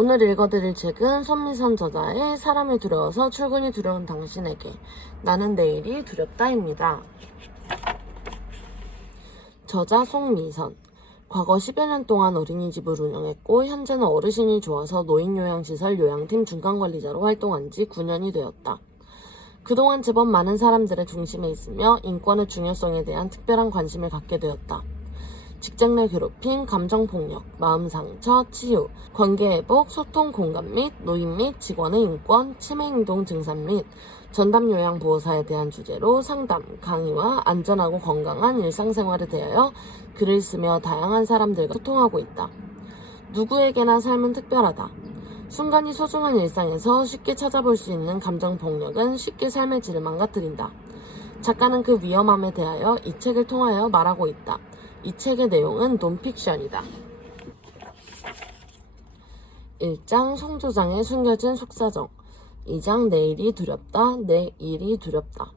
오늘 읽어드릴 책은 손미선 저자의 사람이 두려워서 출근이 두려운 당신에게 나는 내일이 두렵다입니다. 저자 송미선 과거 10여 년 동안 어린이집을 운영했고 현재는 어르신이 좋아서 노인요양시설 요양팀 중간관리자로 활동한 지 9년이 되었다. 그동안 제법 많은 사람들의 중심에 있으며 인권의 중요성에 대한 특별한 관심을 갖게 되었다. 직장 내 괴롭힘, 감정폭력, 마음상처, 치유, 관계회복, 소통 공감 및 노인 및 직원의 인권, 치매행동 증산 및 전담 요양 보호사에 대한 주제로 상담, 강의와 안전하고 건강한 일상생활에 대하여 글을 쓰며 다양한 사람들과 소통하고 있다. 누구에게나 삶은 특별하다. 순간이 소중한 일상에서 쉽게 찾아볼 수 있는 감정 폭력은 쉽게 삶의 질을 망가뜨린다. 작가는 그 위험함에 대하여 이 책을 통하여 말하고 있다. 이 책의 내용은 논픽션이다. 1장 송조장에 숨겨진 속사정 2장 내 일이 두렵다. 내 일이 두렵다.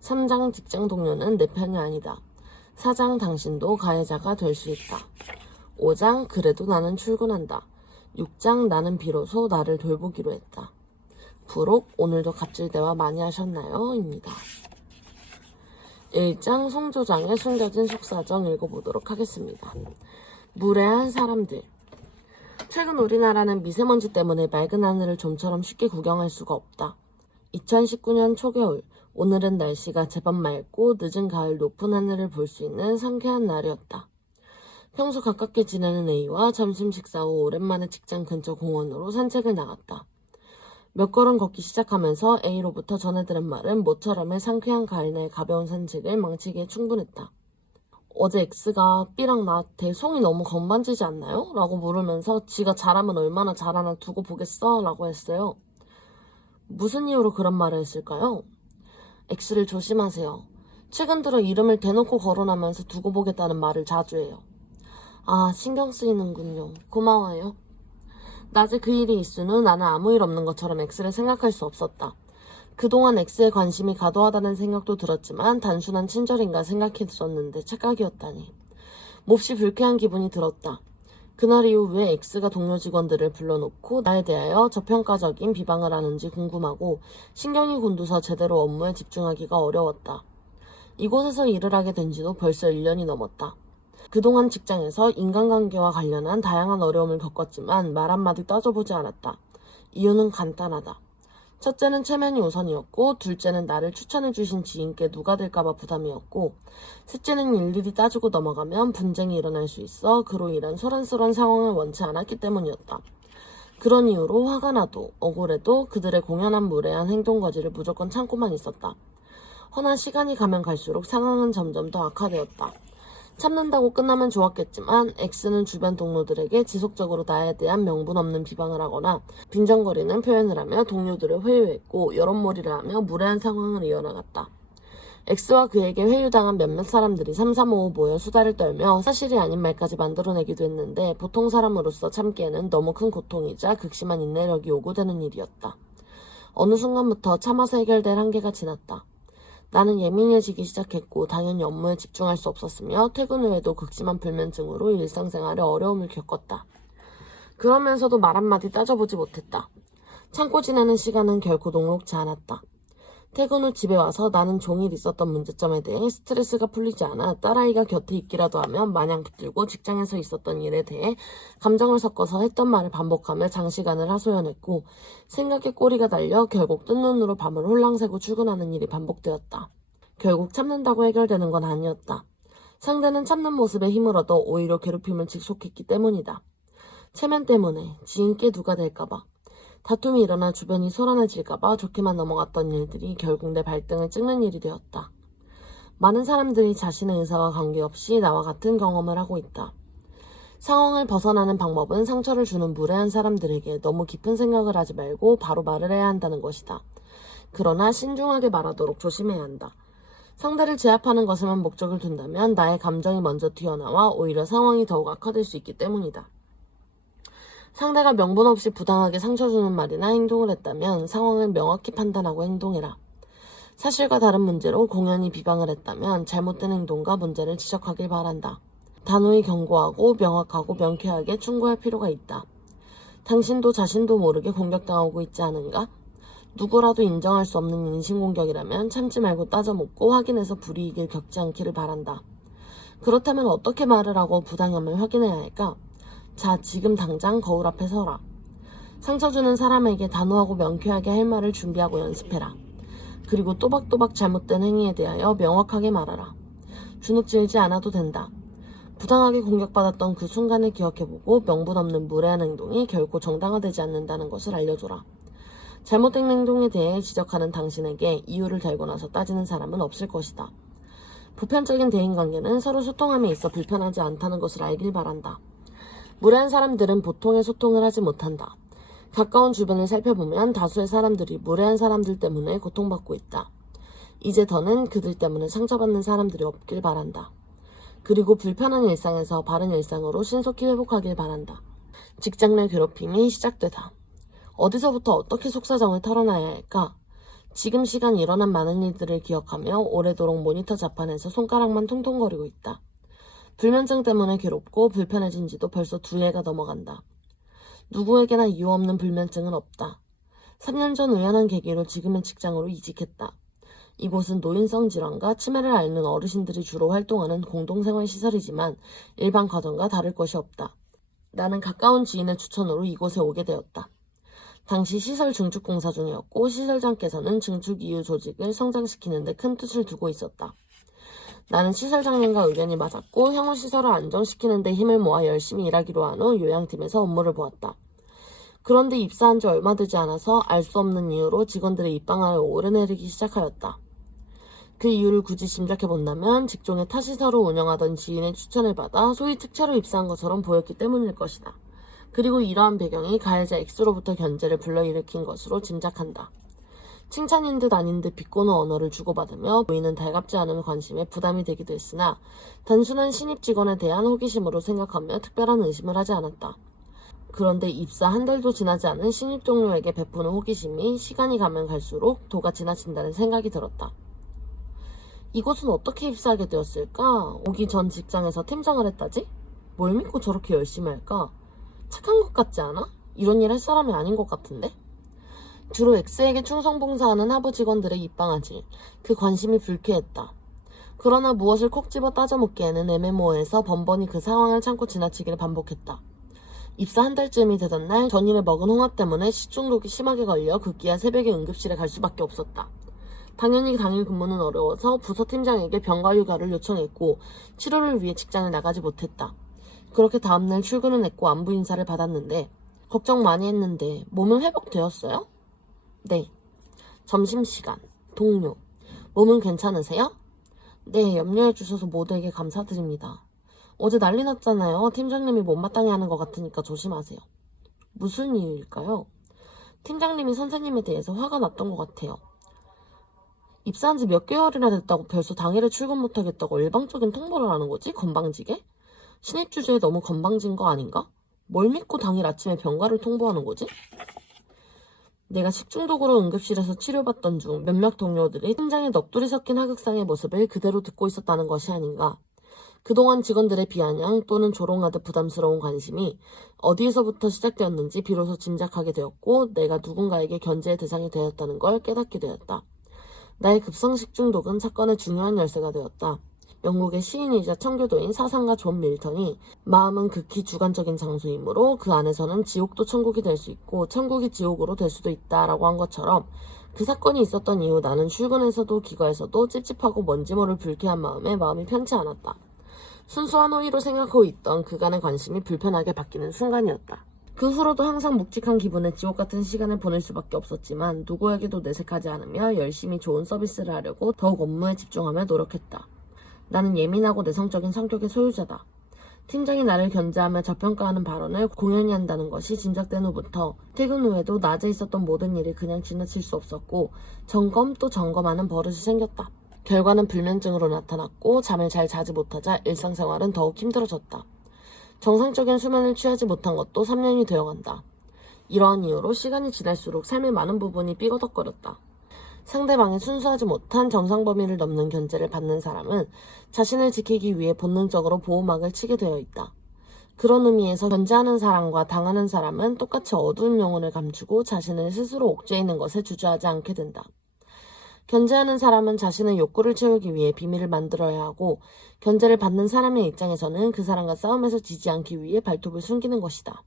3장 직장 동료는 내 편이 아니다. 4장 당신도 가해자가 될 수 있다. 5장 그래도 나는 출근한다. 6장 나는 비로소 나를 돌보기로 했다. 부록 오늘도 갑질대화 많이 하셨나요? 입니다. 1장 송조장에 숨겨진 속사정 읽어보도록 하겠습니다. 무례한 사람들 최근 우리나라는 미세먼지 때문에 맑은 하늘을 좀처럼 쉽게 구경할 수가 없다. 2019년 초겨울, 오늘은 날씨가 제법 맑고 늦은 가을 높은 하늘을 볼 수 있는 상쾌한 날이었다. 평소 가깝게 지내는 A와 점심 식사 후 오랜만에 직장 근처 공원으로 산책을 나갔다. 몇 걸음 걷기 시작하면서 A로부터 전해들은 말은 모처럼의 상쾌한 가을날 가벼운 산책을 망치기에 충분했다. 어제 X가 B랑 나한테 송이 너무 건반지지 않나요? 라고 물으면서 지가 잘하면 얼마나 잘하나 두고 보겠어? 라고 했어요. 무슨 이유로 그런 말을 했을까요? X를 조심하세요. 최근 들어 이름을 대놓고 거론하면서 두고 보겠다는 말을 자주 해요. 아, 신경 쓰이는군요. 고마워요. 낮에 그 일이 있은 후 나는 아무 일 없는 것처럼 X를 생각할 수 없었다. 그동안 X에 관심이 과도하다는 생각도 들었지만 단순한 친절인가 생각해 들었는데 착각이었다니. 몹시 불쾌한 기분이 들었다. 그날 이후에 X가 동료 직원들을 불러놓고 나에 대하여 저평가적인 비방을 하는지 궁금하고 신경이 곤두서 제대로 업무에 집중하기가 어려웠다. 이곳에서 일을 하게 된 지도 벌써 1년이 넘었다. 그동안 직장에서 인간관계와 관련한 다양한 어려움을 겪었지만 말 한마디 따져보지 않았다. 이유는 간단하다. 첫째는 체면이 우선이었고, 둘째는 나를 추천해주신 지인께 누가 될까봐 부담이었고, 셋째는 일일이 따지고 넘어가면 분쟁이 일어날 수 있어 그로 인한 소란스러운 상황을 원치 않았기 때문이었다. 그런 이유로 화가 나도 억울해도 그들의 공연한 무례한 행동 거지를 무조건 참고만 있었다. 허나 시간이 가면 갈수록 상황은 점점 더 악화되었다. 참는다고 끝나면 좋았겠지만 X는 주변 동료들에게 지속적으로 나에 대한 명분 없는 비방을 하거나 빈정거리는 표현을 하며 동료들을 회유했고 여론몰이를 하며 무례한 상황을 이어나갔다. X와 그에게 회유당한 몇몇 사람들이 삼삼오오 모여 수다를 떨며 사실이 아닌 말까지 만들어내기도 했는데 보통 사람으로서 참기에는 너무 큰 고통이자 극심한 인내력이 요구되는 일이었다. 어느 순간부터 참아서 해결될 한계가 지났다. 나는 예민해지기 시작했고 당연히 업무에 집중할 수 없었으며 퇴근 후에도 극심한 불면증으로 일상생활에 어려움을 겪었다. 그러면서도 말 한마디 따져보지 못했다. 참고 지내는 시간은 결코 녹록지 않았다. 퇴근 후 집에 와서 나는 종일 있었던 문제점에 대해 스트레스가 풀리지 않아 딸아이가 곁에 있기라도 하면 마냥 붙들고 직장에서 있었던 일에 대해 감정을 섞어서 했던 말을 반복하며 장시간을 하소연했고 생각에 꼬리가 달려 결국 뜬 눈으로 밤을 홀랑 새고 출근하는 일이 반복되었다. 결국 참는다고 해결되는 건 아니었다. 상대는 참는 모습에 힘을 얻어 오히려 괴롭힘을 직속했기 때문이다. 체면 때문에 지인께 누가 될까봐 다툼이 일어나 주변이 소란해질까봐 좋게만 넘어갔던 일들이 결국 내 발등을 찍는 일이 되었다. 많은 사람들이 자신의 의사와 관계없이 나와 같은 경험을 하고 있다. 상황을 벗어나는 방법은 상처를 주는 무례한 사람들에게 너무 깊은 생각을 하지 말고 바로 말을 해야 한다는 것이다. 그러나 신중하게 말하도록 조심해야 한다. 상대를 제압하는 것에만 목적을 둔다면 나의 감정이 먼저 튀어나와 오히려 상황이 더욱 악화될 수 있기 때문이다. 상대가 명분 없이 부당하게 상처 주는 말이나 행동을 했다면 상황을 명확히 판단하고 행동해라. 사실과 다른 문제로 공연히 비방을 했다면 잘못된 행동과 문제를 지적하길 바란다. 단호히 경고하고 명확하고 명쾌하게 충고할 필요가 있다. 당신도 자신도 모르게 공격당하고 있지 않은가? 누구라도 인정할 수 없는 인신공격이라면 참지 말고 따져먹고 확인해서 불이익을 겪지 않기를 바란다. 그렇다면 어떻게 말을 하고 부당함을 확인해야 할까? 자, 지금 당장 거울 앞에 서라. 상처 주는 사람에게 단호하고 명쾌하게 할 말을 준비하고 연습해라. 그리고 또박또박 잘못된 행위에 대하여 명확하게 말하라. 주눅질지 않아도 된다. 부당하게 공격받았던 그 순간을 기억해보고 명분 없는 무례한 행동이 결코 정당화되지 않는다는 것을 알려줘라. 잘못된 행동에 대해 지적하는 당신에게 이유를 달고 나서 따지는 사람은 없을 것이다. 보편적인 대인관계는 서로 소통함에 있어 불편하지 않다는 것을 알길 바란다. 무례한 사람들은 보통의 소통을 하지 못한다. 가까운 주변을 살펴보면 다수의 사람들이 무례한 사람들 때문에 고통받고 있다. 이제 더는 그들 때문에 상처받는 사람들이 없길 바란다. 그리고 불편한 일상에서 바른 일상으로 신속히 회복하길 바란다. 직장 내 괴롭힘이 시작되다. 어디서부터 어떻게 속사정을 털어놔야 할까? 지금 시간 일어난 많은 일들을 기억하며 오래도록 모니터 자판에서 손가락만 통통거리고 있다. 불면증 때문에 괴롭고 불편해진 지도 벌써 두 해가 넘어간다. 누구에게나 이유 없는 불면증은 없다. 3년 전 우연한 계기로 지금의 직장으로 이직했다. 이곳은 노인성 질환과 치매를 앓는 어르신들이 주로 활동하는 공동생활 시설이지만 일반 가정과 다를 것이 없다. 나는 가까운 지인의 추천으로 이곳에 오게 되었다. 당시 시설 증축 공사 중이었고 시설장께서는 증축 이후 조직을 성장시키는 데 큰 뜻을 두고 있었다. 나는 시설 장님과 의견이 맞았고 향후 시설을 안정시키는 데 힘을 모아 열심히 일하기로 한 후 요양팀에서 업무를 보았다. 그런데 입사한 지 얼마 되지 않아서 알 수 없는 이유로 직원들의 입방아를 오르내리기 시작하였다. 그 이유를 굳이 짐작해 본다면 직종의 타시설을 운영하던 지인의 추천을 받아 소위 특채로 입사한 것처럼 보였기 때문일 것이다. 그리고 이러한 배경이 가해자 X로부터 견제를 불러일으킨 것으로 짐작한다. 칭찬인 듯 아닌 듯 비꼬는 언어를 주고받으며 보이는 달갑지 않은 관심에 부담이 되기도 했으나 단순한 신입 직원에 대한 호기심으로 생각하며 특별한 의심을 하지 않았다. 그런데 입사 한 달도 지나지 않은 신입 동료에게 베푸는 호기심이 시간이 가면 갈수록 도가 지나친다는 생각이 들었다. 이곳은 어떻게 입사하게 되었을까? 오기 전 직장에서 팀장을 했다지? 뭘 믿고 저렇게 열심히 할까? 착한 것 같지 않아? 이런 일 할 사람이 아닌 것 같은데? 주로 X에게 충성봉사하는 하부 직원들의 입방아지. 그 관심이 불쾌했다. 그러나 무엇을 콕 집어 따져묻기에는 애매모호해서 번번이 그 상황을 참고 지나치기를 반복했다. 입사 한 달쯤이 되던 날 전일에 먹은 홍합 때문에 식중독이 심하게 걸려 급기야 새벽에 응급실에 갈 수밖에 없었다. 당연히 당일 근무는 어려워서 부서 팀장에게 병가 휴가를 요청했고 치료를 위해 직장을 나가지 못했다. 그렇게 다음날 출근을 했고 안부 인사를 받았는데 걱정 많이 했는데 몸은 회복되었어요? 네. 점심시간. 동료. 몸은 괜찮으세요? 네, 염려해 주셔서 모두에게 감사드립니다. 어제 난리 났잖아요. 팀장님이 못마땅해 하는 것 같으니까 조심하세요. 무슨 이유일까요? 팀장님이 선생님에 대해서 화가 났던 것 같아요. 입사한 지 몇 개월이나 됐다고 벌써 당일에 출근 못하겠다고 일방적인 통보를 하는 거지? 건방지게? 신입 주제에 너무 건방진 거 아닌가? 뭘 믿고 당일 아침에 병가를 통보하는 거지? 내가 식중독으로 응급실에서 치료받던 중 몇몇 동료들이 팀장의 넋두리 섞인 하극상의 모습을 그대로 듣고 있었다는 것이 아닌가. 그동안 직원들의 비아냥 또는 조롱하듯 부담스러운 관심이 어디에서부터 시작되었는지 비로소 짐작하게 되었고 내가 누군가에게 견제의 대상이 되었다는 걸 깨닫게 되었다. 나의 급성 식 중독은 사건의 중요한 열쇠가 되었다. 영국의 시인이자 청교도인 사상가 존 밀턴이 마음은 극히 주관적인 장소이므로 그 안에서는 지옥도 천국이 될 수 있고 천국이 지옥으로 될 수도 있다라고 한 것처럼 그 사건이 있었던 이후 나는 출근에서도 기가에서도 찝찝하고 먼지 모를 불쾌한 마음에 마음이 편치 않았다. 순수한 호의로 생각하고 있던 그간의 관심이 불편하게 바뀌는 순간이었다. 그 후로도 항상 묵직한 기분에 지옥 같은 시간을 보낼 수밖에 없었지만 누구에게도 내색하지 않으며 열심히 좋은 서비스를 하려고 더욱 업무에 집중하며 노력했다. 나는 예민하고 내성적인 성격의 소유자다. 팀장이 나를 견제하며 저평가하는 발언을 공연히 한다는 것이 짐작된 후부터 퇴근 후에도 낮에 있었던 모든 일이 그냥 지나칠 수 없었고 점검 또 점검하는 버릇이 생겼다. 결과는 불면증으로 나타났고 잠을 잘 자지 못하자 일상생활은 더욱 힘들어졌다. 정상적인 수면을 취하지 못한 것도 3년이 되어간다. 이러한 이유로 시간이 지날수록 삶의 많은 부분이 삐거덕거렸다. 상대방이 순수하지 못한 정상 범위를 넘는 견제를 받는 사람은 자신을 지키기 위해 본능적으로 보호막을 치게 되어 있다. 그런 의미에서 견제하는 사람과 당하는 사람은 똑같이 어두운 영혼을 감추고 자신을 스스로 옥죄해 있는 것에 주저하지 않게 된다. 견제하는 사람은 자신의 욕구를 채우기 위해 비밀을 만들어야 하고 견제를 받는 사람의 입장에서는 그 사람과 싸움에서 지지 않기 위해 발톱을 숨기는 것이다.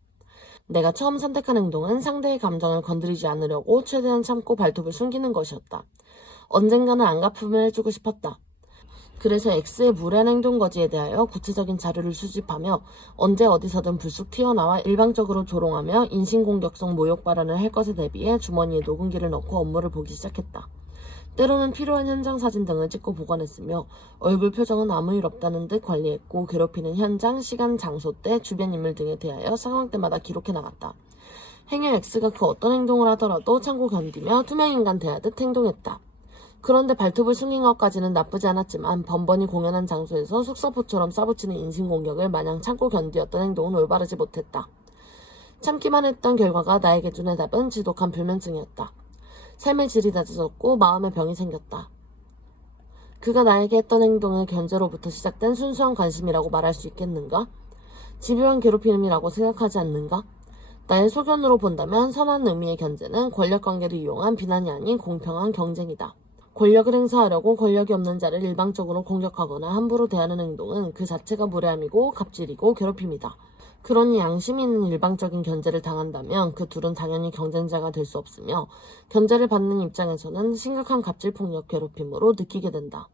내가 처음 선택한 행동은 상대의 감정을 건드리지 않으려고 최대한 참고 발톱을 숨기는 것이었다. 언젠가는 안 갚음을 해주고 싶었다. 그래서 X의 무례한 행동 거지에 대하여 구체적인 자료를 수집하며 언제 어디서든 불쑥 튀어나와 일방적으로 조롱하며 인신공격성 모욕 발언을 할 것에 대비해 주머니에 녹음기를 넣고 업무를 보기 시작했다. 때로는 필요한 현장 사진 등을 찍고 보관했으며 얼굴 표정은 아무 일 없다는 듯 관리했고 괴롭히는 현장, 시간, 장소 때 주변 인물 등에 대하여 상황 때마다 기록해 나갔다. 행여 X가 그 어떤 행동을 하더라도 참고 견디며 투명인간 대하듯 행동했다. 그런데 발톱을 숨긴 것까지는 나쁘지 않았지만 번번이 공연한 장소에서 속사포처럼 싸붙이는 인신공격을 마냥 참고 견디었던 행동은 올바르지 못했다. 참기만 했던 결과가 나에게 준 해답은 지독한 불면증이었다. 삶의 질이 낮아졌고 마음의 병이 생겼다. 그가 나에게 했던 행동은 견제로부터 시작된 순수한 관심이라고 말할 수 있겠는가? 집요한 괴롭힘이라고 생각하지 않는가? 나의 소견으로 본다면 선한 의미의 견제는 권력관계를 이용한 비난이 아닌 공평한 경쟁이다. 권력을 행사하려고 권력이 없는 자를 일방적으로 공격하거나 함부로 대하는 행동은 그 자체가 무례함이고 갑질이고 괴롭힘이다. 그러니 양심 있는 일방적인 견제를 당한다면 그 둘은 당연히 경쟁자가 될 수 없으며 견제를 받는 입장에서는 심각한 갑질 폭력 괴롭힘으로 느끼게 된다.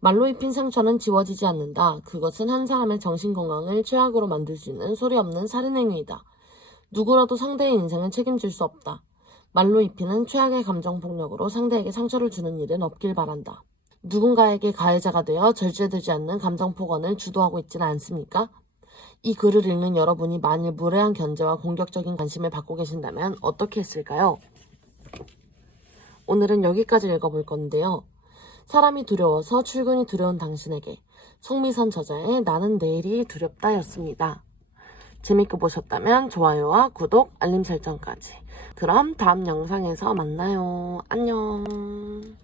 말로 입힌 상처는 지워지지 않는다. 그것은 한 사람의 정신 건강을 최악으로 만들 수 있는 소리 없는 살인행위이다. 누구라도 상대의 인생을 책임질 수 없다. 말로 입히는 최악의 감정 폭력으로 상대에게 상처를 주는 일은 없길 바란다. 누군가에게 가해자가 되어 절제되지 않는 감정 폭언을 주도하고 있지는 않습니까? 이 글을 읽는 여러분이 만일 무례한 견제와 공격적인 관심을 받고 계신다면 어떻게 했을까요? 오늘은 여기까지 읽어볼 건데요. 사람이 두려워서 출근이 두려운 당신에게 송미선 저자의 나는 내일이 두렵다 였습니다. 재밌게 보셨다면 좋아요와 구독, 알림 설정까지. 그럼 다음 영상에서 만나요. 안녕.